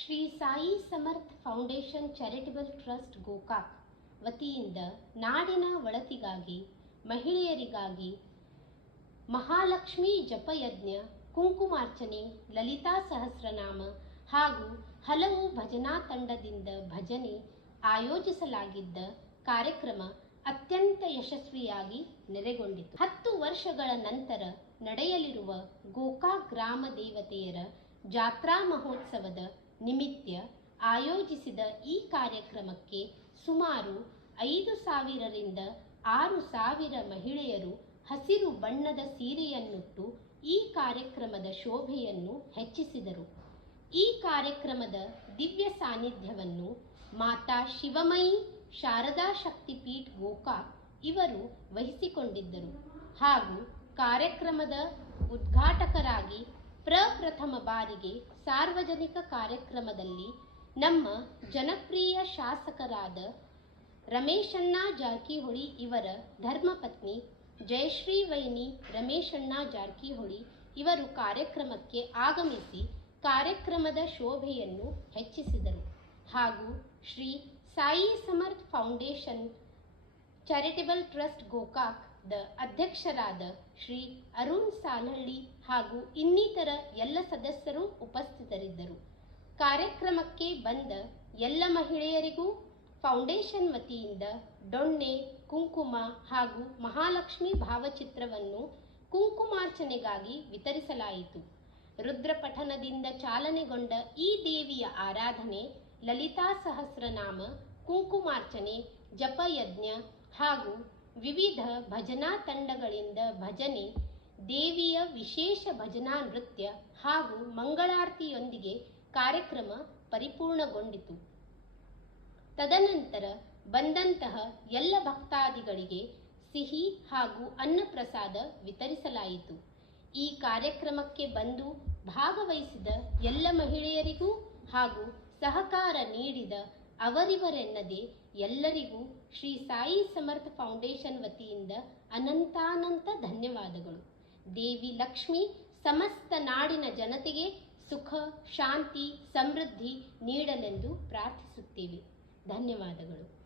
Shri Sai Samarth foundation charitable trust Gokak ವತಿಯಿಂದ ನಾಡಿನ ಒಳತಿಗಾಗಿ, ಮಹಿಳೆಯರಿಗಾಗಿ ಮಹಾಲಕ್ಷ್ಮಿ ಜಪಯಜ್ಞ, ಕುಂಕುಮಾರ್ಚನೆ, ಲಲಿತಾ ಸಹಸ್ರನಾಮ ಹಾಗೂ ಹಲವು ಭಜನಾ ತಂಡದಿಂದ ಭಜನೆ ಆಯೋಜಿಸಲಾಗಿದ್ದ ಕಾರ್ಯಕ್ರಮ ಅತ್ಯಂತ ಯಶಸ್ವಿಯಾಗಿ ನೆರೆಗೊಂಡಿತು. ಹತ್ತು ವರ್ಷಗಳ ನಂತರ ನಡೆಯಲಿರುವ ಗೋಕಾಕ್ ಗ್ರಾಮ ದೇವತೆಯರ ಜಾತ್ರಾ ಮಹೋತ್ಸವದ ನಿಮಿತ್ತ ಆಯೋಜಿಸಿದ ಈ ಕಾರ್ಯಕ್ರಮಕ್ಕೆ ಸುಮಾರು ಐದು ಸಾವಿರರಿಂದ ಆರು ಸಾವಿರ ಮಹಿಳೆಯರು ಹಸಿರು ಬಣ್ಣದ ಸೀರೆಯನ್ನುಟ್ಟು ಈ ಕಾರ್ಯಕ್ರಮದ ಶೋಭೆಯನ್ನು ಹೆಚ್ಚಿಸಿದರು. ಈ ಕಾರ್ಯಕ್ರಮದ ದಿವ್ಯ ಸಾನ್ನಿಧ್ಯವನ್ನು ಮಾತಾ ಶಿವಮಯಿ, ಶಾರದಾ ಶಕ್ತಿಪೀಠ್ ಗೋಕಾ ಇವರು ವಹಿಸಿಕೊಂಡಿದ್ದರು ಹಾಗೂ ಕಾರ್ಯಕ್ರಮದ ಉದ್ಘಾಟಕರಾಗಿ ಪ್ರಪ್ರಥಮ ಬಾರಿಗೆ ಸಾರ್ವಜನಿಕ ಕಾರ್ಯಕ್ರಮದಲ್ಲಿ ನಮ್ಮ ಜನಪ್ರಿಯ ಶಾಸಕರಾದ ರಮೇಶಣ್ಣ ಜಾರಕಿಹೊಳಿ ಇವರ ಧರ್ಮಪತ್ನಿ, ಜಯಶ್ರೀ ವೈನಿ ರಮೇಶಣ್ಣ ಜಾರಕಿಹೊಳಿ ಇವರು ಕಾರ್ಯಕ್ರಮಕ್ಕೆ ಆಗಮಿಸಿ ಕಾರ್ಯಕ್ರಮದ ಶೋಭೆಯನ್ನು ಹೆಚ್ಚಿಸಿದರು. ಹಾಗೂ Shri Sai Samarth foundation charitable trust Gokak the ಅಧ್ಯಕ್ಷರಾದ ಶ್ರೀ ಅರುಣ್ ಸಾಲಹಳ್ಳಿ ಹಾಗೂ ಇನ್ನಿತರ ಎಲ್ಲ ಸದಸ್ಯರು ಉಪಸ್ಥಿತರಿದ್ದರು. ಕಾರ್ಯಕ್ರಮಕ್ಕೆ ಬಂದ ಎಲ್ಲ ಮಹಿಳೆಯರಿಗೂ ಫೌಂಡೇಶನ್ ವತಿಯಿಂದ ಡೊಣ್ಣೆ ಕುಂಕುಮ ಹಾಗೂ ಮಹಾಲಕ್ಷ್ಮಿ ಭಾವಚಿತ್ರವನ್ನು ಕುಂಕುಮಾರ್ಚನೆಗಾಗಿ ವಿತರಿಸಲಾಯಿತು. ರುದ್ರಪಠನದಿಂದ ಚಾಲನೆಗೊಂಡ ಈ ದೇವಿಯ ಆರಾಧನೆ ಲಲಿತಾ ಸಹಸ್ರನಾಮ, ಕುಂಕುಮಾರ್ಚನೆ, ಜಪಯಜ್ಞ ಹಾಗೂ ವಿವಿಧ ಭಜನಾ ತಂಡಗಳಿಂದ ಭಜನೆ, ದೇವಿಯ ವಿಶೇಷ ಭಜನಾ ನೃತ್ಯ ಹಾಗೂ ಮಂಗಳಾರತಿಯೊಂದಿಗೆ ಕಾರ್ಯಕ್ರಮ ಪರಿಪೂರ್ಣಗೊಂಡಿತು. ತದನಂತರ ಬಂದಂತಹ ಎಲ್ಲ ಭಕ್ತಾದಿಗಳಿಗೆ ಸಿಹಿ ಹಾಗೂ ಅನ್ನಪ್ರಸಾದ ವಿತರಿಸಲಾಯಿತು. ಈ ಕಾರ್ಯಕ್ರಮಕ್ಕೆ ಬಂದು ಭಾಗವಹಿಸಿದ ಎಲ್ಲ ಮಹಿಳೆಯರಿಗೂ ಹಾಗೂ ಸಹಕಾರ ನೀಡಿದ ಅವರಿವರೆನ್ನದೆ ಎಲ್ಲರಿಗೂ ಶ್ರೀ ಸಾಯಿ ಸಮರ್ಥ ಫೌಂಡೇಶನ್ ವತಿಯಿಂದ ಅನಂತಾನಂತ ಧನ್ಯವಾದಗಳು. ದೇವಿ ಲಕ್ಷ್ಮಿ ಸಮಸ್ತ ನಾಡಿನ ಜನತೆಗೆ ಸುಖ, ಶಾಂತಿ, ಸಮೃದ್ಧಿ ನೀಡಲೆಂದು ಪ್ರಾರ್ಥಿಸುತ್ತೇವೆ. ಧನ್ಯವಾದಗಳು.